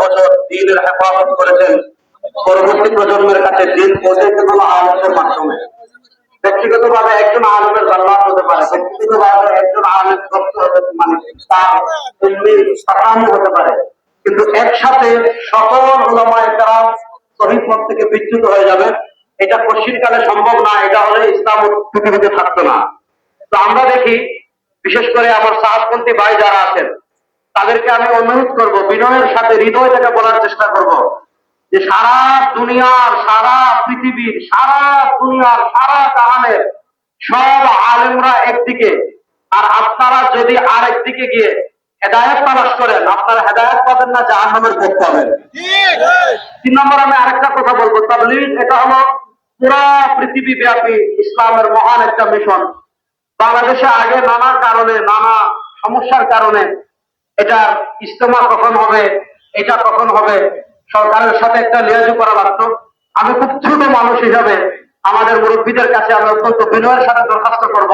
বছর দিনের হেফাজত করেছেন, পরবর্তী প্রজন্মের কাছে দিন পৌঁছেছে কোনো আলোচনার মাধ্যমে। ব্যক্তিগত ভাবে একজন আলমের জান্নাত হতে পারে ব্যক্তিগত ভাবে একজন আলেম ভক্ত হতে মানে তার হতে পারে। কিন্তু একসাথে সকল ওলামায় তারা শহীদ পথ থেকে বিচ্যুত হয়ে যাবে। এটা কশিনকালে সম্ভব না, এটা হলে ইসলাম পৃথিবীতে থাকতো না। তো আমরা দেখি, বিশেষ করে আমার সাহসপন্থী ভাই যারা আছেন তাদেরকে আমি অনুরোধ করব, বিনয়ের সাথে হৃদয় থেকে বলার চেষ্টা করব যে সারা দুনিয়ার, সারা পৃথিবীর, সারা দুনিয়ার, সারা জাহানের সব আলেমরা একদিকে। আর আপনারা যদি আর একদিকে গিয়ে হেদায়ত তালাশ করেন, আপনারা হেদায়ত পাবেন না, জাহান্নামের ভোগ পাবেন। তিন নম্বর আমি আরেকটা কথা বলব, তাবলিগ, এটা হলো পুরা পৃথিবী ব্যাপী ইসলামের মহান একটা মিশন। বাংলাদেশে আগে নানা কারণে, নানা সমস্যার কারণে এটা ইজতেমা কখন হবে? এটা কখন হবে? সরকারের সাথে একটা লিয়াজু করা লাগতো। আমি খুব ছোট মানুষ হিসাবে আমাদের মুরব্বীদের কাছে আমি অত্যন্ত বিনয়ের সাথে দরখাস্ত করব।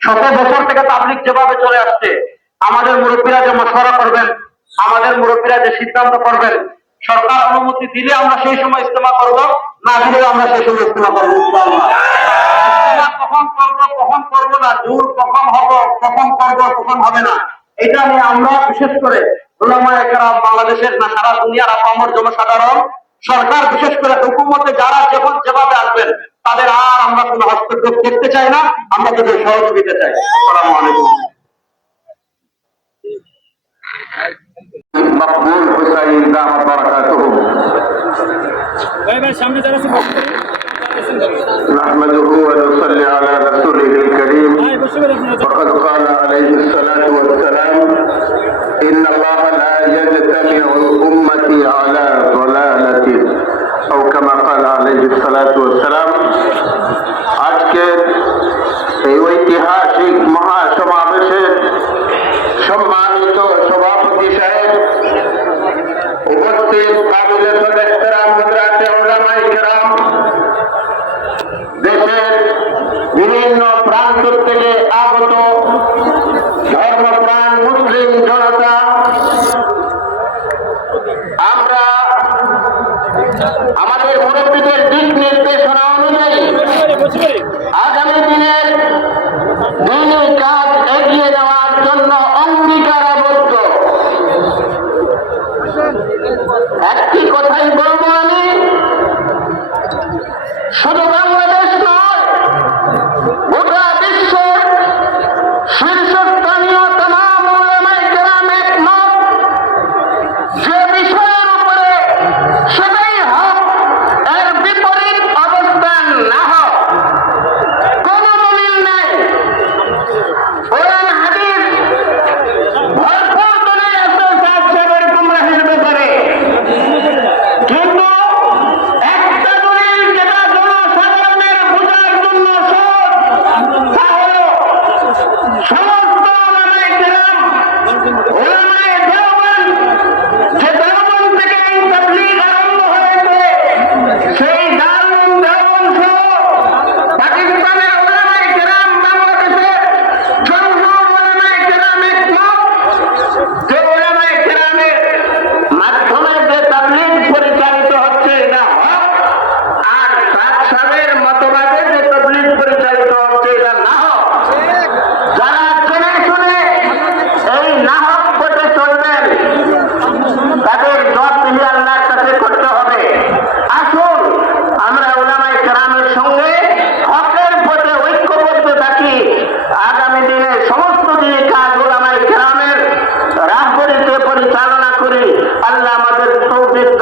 শত বছর থেকে তাবলিক যেভাবে চলে আসছে, আমাদের মুরব্বীরা যে মশওয়ারা করবেন, আমাদের মুরব্বীরা যে সিদ্ধান্ত করবেন, সরকার অনুমতি দিলে আমরা সেই সময় ইস্তেমা করব, না দিলে আমরা সেই সময় ইস্তেমা করব কখন করব কখন করব না দূর কখন হব, কখন করব, কখন হবে না। এটা নিয়ে আমরা বিশেষ করে ওলামায়ে কেরাম বাংলাদেশের না সারা দুনিয়ার আপামর জনসাধারণ সরকার বিশেষ করে হুকুমতে যারা যখন যেভাবে আসবেন তাদের আর আমরা কোনো হস্তক্ষেপ দেখতে চাই না আমরা তাদের সহযোগিতা চাই আসসালামু আলাইকুম মকবুল হুসাইন দামাত বারাকাতুহু ভাই ভাই সামনে যারা আছে বসে পড়ুন। نحمده ونصلي على رسوله الكريم يجتمع أمتي على ضلالة أو كما قال عليه الصلاة والسلام আজকের এই ঐতিহাসিক মহাসমাবেশের সম্মানিত সভাপতি সাহেব উপস্থিত কাবিলে সদস্যরাম হজরাতে ওলামাই কেরাম দেশের বিভিন্ন প্রান্ত থেকে আগত আমাদের দিক নির্দেশনা অনুযায়ী আগামী দিনের দৈনিক কাজ এগিয়ে নেওয়ার জন্য অঙ্গীকারাবদ্ধ। একটি কথাই বলব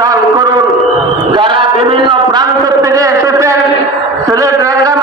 দান করুন। যারা বিভিন্ন প্রান্ত থেকে এসেছেন সিলেট রাঙ্গা